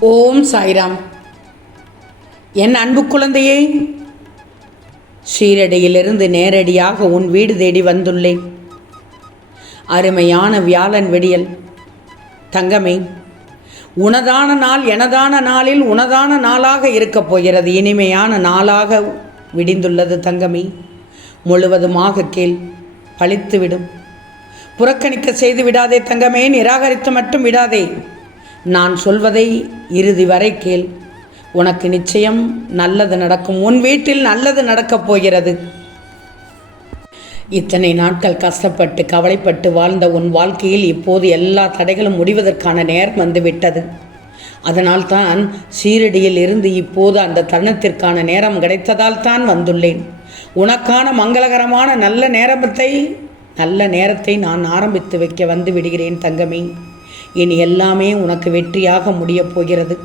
ஓம் சாய்ராம். என் அன்பு குழந்தையே ஷீரடியிலிருந்து நேரடியாக உன் வீடு தேடி வந்துள்ளேன். அருமையான வியாழன் வெடியல். தங்கமே உனதான நாள் எனதான நாளில் உனதான நாளாக இருக்கப் போகிறது. இனிமையான நாளாக விடிந்துள்ளது தங்கமே. முழுவதுமாக கேள் பழித்துவிடும். புறக்கணிக்க செய்து விடாதே தங்கமே நிராகரித்து மட்டும் விடாதே. நான் சொல்வதை இறுதி வரை கேள். உனக்கு நிச்சயம் நல்லது நடக்கும். உன் வீட்டில் நல்லது நடக்கப் போகிறது. இத்தனை நாட்கள் கஷ்டப்பட்டு கவலைப்பட்டு வாழ்ந்த உன் வாழ்க்கையில் இப்போது எல்லா தடைகளும் முடிவதற்கான நேரம் வந்துவிட்டது. அதனால்தான் சீரடியில் இருந்து இப்போது அந்த தருணத்திற்கான நேரம் கிடைத்ததால் தான் வந்துள்ளேன். உனக்கான மங்களகரமான நல்ல நேரத்தை நல்ல நேரத்தை நான் ஆரம்பித்து வைக்க வந்து விடுகிறேன் தங்கமே. இனி எல்லாமே உனக்கு வெற்றியாக முடியப் போகிறது.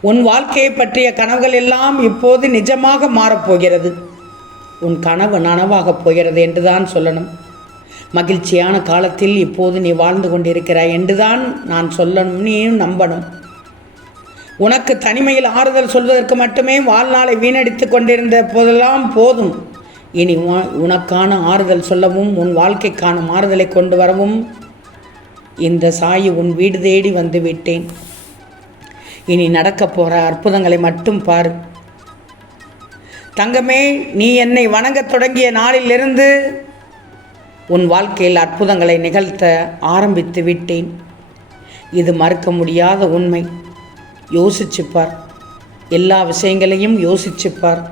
உன் வாழ்க்கையை பற்றிய கனவுகள் எல்லாம் இப்போது நிஜமாக மாறப்போகிறது உன் கனவு நனவாகப் போகிறது என்றுதான் சொல்லணும். மகிழ்ச்சியான காலத்தில் இப்போது நீ வாழ்ந்து கொண்டிருக்கிறாய் என்றுதான் நான் சொல்லணும் நீயும் நம்பணும். உனக்கு தனிமையில் ஆறுதல் சொல்வதற்கு மட்டுமே வாழ்நாளை வீணடித்து கொண்டிருந்த போதெல்லாம் போதும். இனி உ- உனக்கான ஆறுதல் சொல்லவும் உன் வாழ்க்கைக்கான மாறுதலை கொண்டு வரவும் இந்த சாயி உன் வீடு தேடி வந்து விட்டேன். இனி நடக்கப் போகிற அற்புதங்களை மட்டும் பார். தங்கமே நீ என்னை வணங்கத் தொடங்கிய நாளிலிருந்து உன் வாழ்க்கையில் அற்புதங்களை நிகழ்த்த ஆரம்பித்து விட்டேன். இது மறுக்க முடியாத உண்மை. யோசிச்சுப்பார் எல்லா விஷயங்களையும் யோசிச்சுப்பார்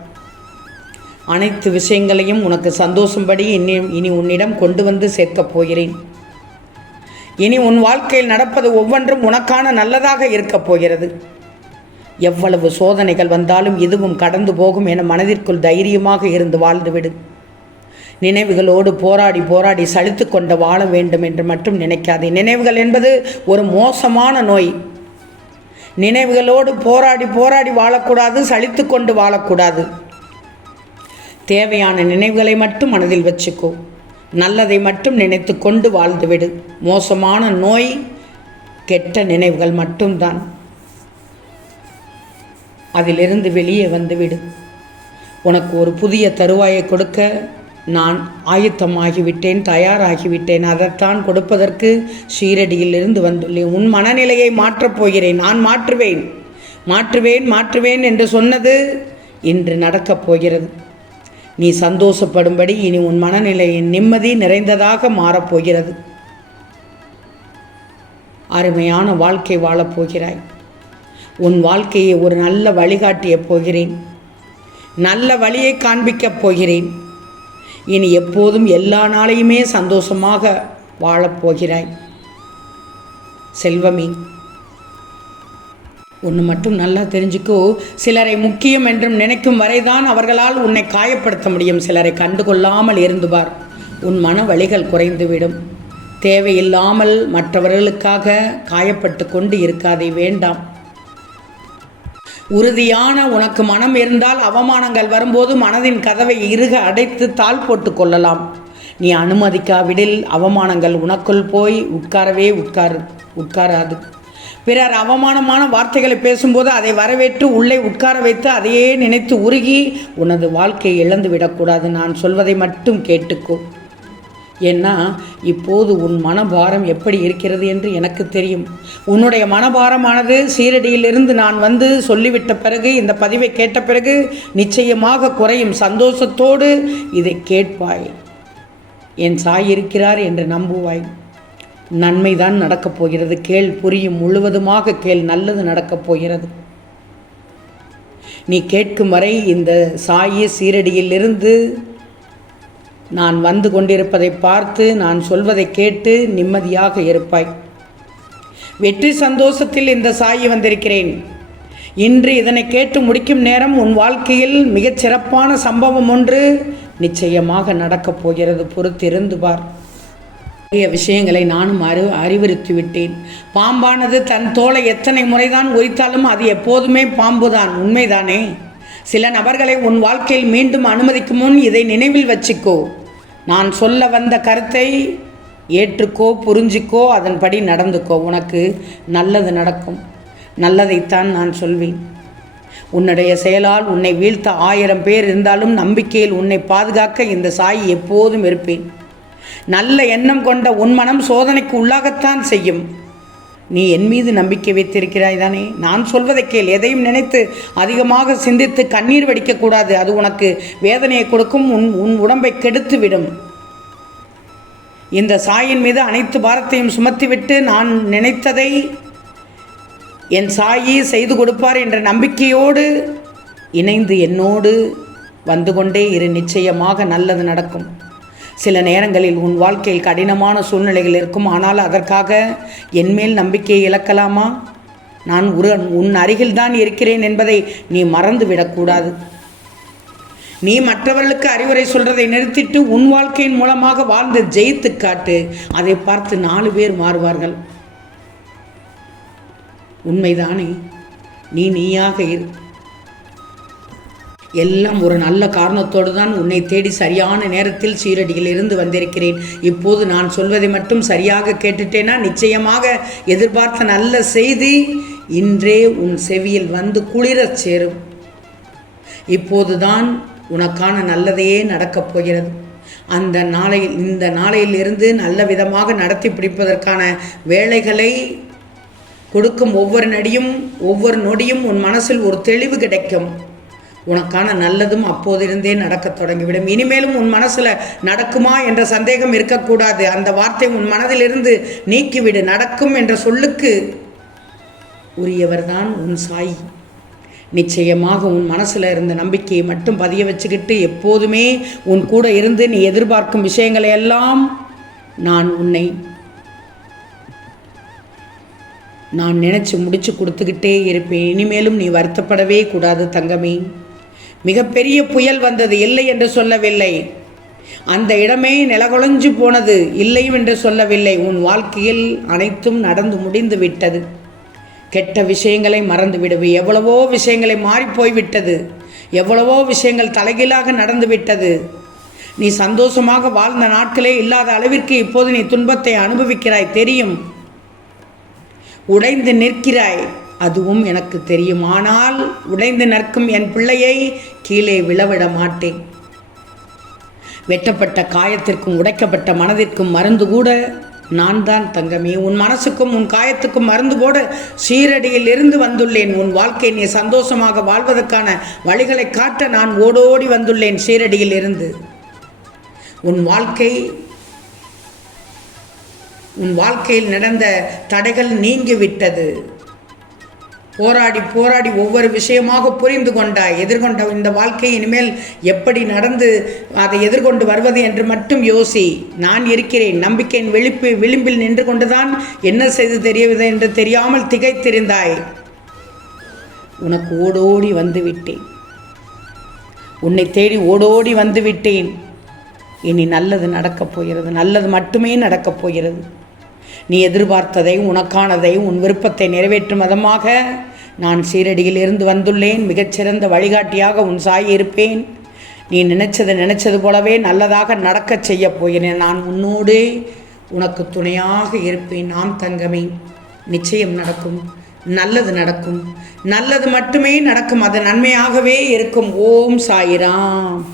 அனைத்து விஷயங்களையும் உனக்கு சந்தோஷம்படி இனி இனி உன்னிடம் கொண்டு வந்து சேர்க்கப் போகிறேன். இனி உன் வாழ்க்கையில் நடப்பது ஒவ்வொன்றும் உனக்கான நல்லதாக இருக்கப் போகிறது. எவ்வளவு சோதனைகள் வந்தாலும் இதுவும் கடந்து போகும் என மனதிற்குள் தைரியமாக இருந்து வாழ்ந்துவிடு. நினைவுகளோடு போராடி போராடி சலித்து கொண்டு வாழ வேண்டும் என்று மட்டும் நினைக்காதே. நினைவுகள் என்பது ஒரு மோசமான நோய். நினைவுகளோடு போராடி போராடி வாழக்கூடாது சலித்து கொண்டு வாழக்கூடாது. தேவையான நினைவுகளை மட்டும் மனதில் வச்சுக்கோ. நல்லதை மட்டும் நினைத்து கொண்டு வாழ்ந்துவிடு. மோசமான நோய் கெட்ட நினைவுகள் மட்டும்தான். அதிலிருந்து வெளியே வந்துவிடு. உனக்கு ஒரு புதிய தருவாயை கொடுக்க நான் ஆயத்தமாகிவிட்டேன் தயாராகிவிட்டேன். அதைத்தான் கொடுப்பதற்கு ஷீரடியிலிருந்து வந்துள்ளேன். உன் மனநிலையை மாற்றப் போகிறேன். நான் மாற்றுவேன். மாற்றுவேன் மாற்றுவேன் என்று சொன்னது இன்று நடக்கப் போகிறது. நீ சந்தோஷப்படும்படி இனி உன் மனநிலையின் நிம்மதி நிறைந்ததாக மாறப்போகிறது. அருமையான வாழ்க்கை வாழப் போகிறாய். உன் வாழ்க்கையை ஒரு நல்ல வழிகாட்டியப் போகிறேன். நல்ல வழியை காண்பிக்கப் போகிறேன். இனி எப்போதும் எல்லா நாளையுமே சந்தோஷமாக வாழப் போகிறாய். செல்வமே ஒன்று மட்டும் நல்லா தெரிஞ்சுக்கோ. சிலரை முக்கியம் என்றும் நினைக்கும் வரைதான் அவர்களால் உன்னை காயப்படுத்த முடியும். சிலரை கண்டுகொள்ளாமல் இருந்துவார் உன் மன வலிகள் குறைந்துவிடும். தேவையில்லாமல் மற்றவர்களுக்காக காயப்பட்டு கொண்டு இருக்காதே வேண்டாம். உறுதியான உனக்கு மனம் இருந்தால் அவமானங்கள் வரும்போது மனதின் கதவை இறுக அடைத்து தாள் போட்டு கொள்ளலாம். நீ அனுமதிக்காவிடில் அவமானங்கள் உனக்குள் போய் உட்காரவே உட்காரு உட்காராது. பிறர் அவமானமான வார்த்தைகளை பேசும்போது அதை வரவேற்று உள்ளே உட்கார வைத்து அதையே நினைத்து உருகி உனது வாழ்க்கையை இழந்து விடக்கூடாது நான் சொல்வதை மட்டும் கேட்டுக்கோ. ஏன்னா இப்போது உன் மனபாரம் எப்படி இருக்கிறது என்று எனக்கு தெரியும். உன்னுடைய மனபாரமானது சீரடியிலிருந்து நான் வந்து சொல்லிவிட்ட பிறகு இந்த பதிவை கேட்ட பிறகு நிச்சயமாக குறையும் சந்தோஷத்தோடு இதை கேட்பாய். என் சாய் இருக்கிறார் என்று நம்புவாய். நன்மைதான் நடக்கப் போகிறது. கேள் புரியும் முழுவதுமாக கேள் நல்லது நடக்கப் போகிறது. நீ கேட்கும் வரை இந்த சாயி சீரடியிலிருந்து நான் வந்து கொண்டிருப்பதை பார்த்து நான் சொல்வதை கேட்டு நிம்மதியாக இருப்பாய். வெற்றி சந்தோஷத்தில் இந்த சாயி வந்திருக்கிறேன். இன்று இதனை கேட்டு முடிக்கும் நேரம் உன் வாழ்க்கையில் மிகச் சிறப்பான சம்பவம் ஒன்று நிச்சயமாக நடக்கப் போகிறது. பொறுத்திருந்து பார். விஷயங்களை நானும் அறி அறிவுறுத்தி விட்டேன் பாம்பானது தன் தோலை எத்தனை முறைதான் உரித்தாலும் அது எப்போதுமே பாம்புதான். உண்மைதானே? சில நபர்களை உன் வாழ்க்கையில் மீண்டும் அனுமதிக்கும் முன் இதை நினைவில் வச்சுக்கோ. நான் சொல்ல வந்த கருத்தை ஏற்றுக்கோ புரிஞ்சிக்கோ அதன்படி நடந்துக்கோ. உனக்கு நல்லது நடக்கும். நல்லதைத்தான் நான் சொல்வேன். உன்னுடைய செயலால் உன்னை வீழ்த்த ஆயிரம் பேர் இருந்தாலும் நம்பிக்கையில் உன்னை பாதுகாக்க இந்த சாய் எப்போதும் இருப்பேன். நல்ல எண்ணம் கொண்ட உன் மனம் சோதனைக்கு உள்ளாகத்தான் செய்யும். நீ என் மீது நம்பிக்கை வைத்திருக்கிறாய் தானே? நான் சொல்வதை கேள். எதையும் நினைத்து அதிகமாக சிந்தித்து கண்ணீர் வடிக்கக்கூடாது. அது உனக்கு வேதனையை கொடுக்கும் உன் உன் உடம்பை கெடுத்து விடும் இந்த சாயின் மீது அனைத்து பாரத்தையும் சுமத்திவிட்டு நான் நினைத்ததை என் சாயி செய்து கொடுப்பார் என்ற நம்பிக்கையோடு இணைந்து என்னோடு வந்து கொண்டே இரு. நிச்சயமாக நல்லது நடக்கும். சில நேரங்களில் உன் வாழ்க்கையில் கடினமான சூழ்நிலைகள் இருக்கும். ஆனால் அதற்காக என்மேல் நம்பிக்கையை இழக்கலாமா? நான் உரு உன் அருகில்தான் இருக்கிறேன் என்பதை நீ மறந்து விடக்கூடாது நீ மற்றவர்களுக்கு அறிவுரை சொல்றதை நிறுத்திட்டு உன் வாழ்க்கையின் மூலமாக வாழ்ந்து ஜெயித்து காட்டு. அதை பார்த்து நாலு பேர் மாறுவார்கள். உண்மைதானே? நீ நீயாக இரு. எல்லாம் ஒரு நல்ல காரணத்தோடு தான் உன்னை தேடி சரியான நேரத்தில் சீரடியில் இருந்து வந்திருக்கிறேன். இப்போது நான் சொல்வதை மட்டும் சரியாக கேட்டுட்டேனா? நிச்சயமாக எதிர்பார்த்த நல்ல செய்தி இன்றே உன் செவியில் வந்து குளிரச் சேரும். இப்போதுதான் உனக்கான நல்லதையே நடக்கப் போகிறது. அந்த நாளையில் இந்த நாளையிலிருந்து நல்ல விதமாக நடத்தி பிடிப்பதற்கான வேலைகளை கொடுக்கும் ஒவ்வொரு நடியும் ஒவ்வொரு நொடியும் உன் மனசில் ஒரு தெளிவு கிடைக்கும். உனக்கான நல்லதும் அப்போதிருந்தே நடக்கத் தொடங்கிவிடும். இனிமேலும் உன் மனசில் நடக்குமா என்ற சந்தேகம் இருக்கக்கூடாது. அந்த வார்த்தை உன் மனதிலிருந்து நீக்கிவிடு. நடக்கும் என்ற சொல்லுக்கு உரியவர்தான் உன் சாய். நிச்சயமாக உன் மனசில் இருந்த நம்பிக்கையை மட்டும் பதிய வச்சுக்கிட்டு எப்போதுமே உன் கூட இருந்து நீ எதிர்பார்க்கும் விஷயங்களை எல்லாம் நான் உன்னை நான் நினச்சி முடிச்சு கொடுத்துக்கிட்டே இருப்பேன். இனிமேலும் நீ வருத்தப்படவே கூடாது தங்கமே. மிகப்பெரிய புயல் வந்தது இல்லை என்று சொல்லவில்லை. அந்த இடமே நிலகுலைஞ்சு போனது இல்லை என்று சொல்லவில்லை. உன் வாழ்க்கையில் அனைத்தும் நடந்து முடிந்து விட்டது. கெட்ட விஷயங்களை மறந்து விடுவி எவ்வளவோ விஷயங்களை மாறி போய்விட்டது. எவ்வளவோ விஷயங்கள் தலைகீழாக நடந்து விட்டது. நீ சந்தோஷமாக வாழ்ந்த நாட்களே இல்லாத அளவிற்கு இப்போது நீ துன்பத்தை அனுபவிக்கிறாய் தெரியும். உடைந்து நிற்கிறாய். அதுவும் எனக்கு தெரியும் ஆனால் உடைந்து நிற்கும் என் பிள்ளையை கீழே விழவிட மாட்டேன். வெட்டப்பட்ட காயத்திற்கும் உடைக்கப்பட்ட மனதிற்கும் மருந்து கூட நான் தான் தங்கமே. உன் மனசுக்கும் உன் காயத்துக்கும் மருந்து போட சீரடியில் இருந்து வந்துள்ளேன். உன் வாழ்க்கை நீ சந்தோஷமாக வாழ்வதற்கான வழிகளை காட்ட நான் ஓடோடி வந்துள்ளேன் சீரடியில் இருந்து. உன் வாழ்க்கை உன் வாழ்க்கையில் நடந்த தடைகள் நீங்கிவிட்டது. போராடி போராடி ஒவ்வொரு விஷயமாக புரிந்து கொண்டாய். எதிர்கொண்ட இந்த வாழ்க்கை இனிமேல் எப்படி நடந்து அதை எதிர்கொண்டு வருவது என்று மட்டும் யோசி. நான் இருக்கிறேன். நம்பிக்கையின் விழிப்பு விளிம்பில் நின்று கொண்டுதான் என்ன செய்து தெரியவில்லை என்று தெரியாமல் திகைத்திருந்தாய். உனக்கு ஓடோடி வந்து விட்டேன் உன்னை தேடி ஓடோடி வந்து விட்டேன் இனி நல்லது நடக்கப் போகிறது. நல்லது மட்டுமே நடக்கப் போகிறது. நீ எதிர்பார்த்ததை உனக்கானதை உன் விருப்பத்தை நிறைவேற்றும் விதமாக நான் சீரடியில் இருந்து வந்துள்ளேன் மிகச்சிறந்த வழிகாட்டியாக உன் சாய் இருப்பேன். நீ நினைச்சது நினைச்சது போலவே நல்லதாக நடக்கச் செய்ய போகிறேன். நான் உன்னோடே உனக்கு துணையாக இருப்பேன் நாம் தங்கமே. நிச்சயம் நடக்கும் நல்லது நடக்கும். நல்லது மட்டுமே நடக்கும் அது நன்மையாகவே இருக்கும். ஓம் சாயிராம்.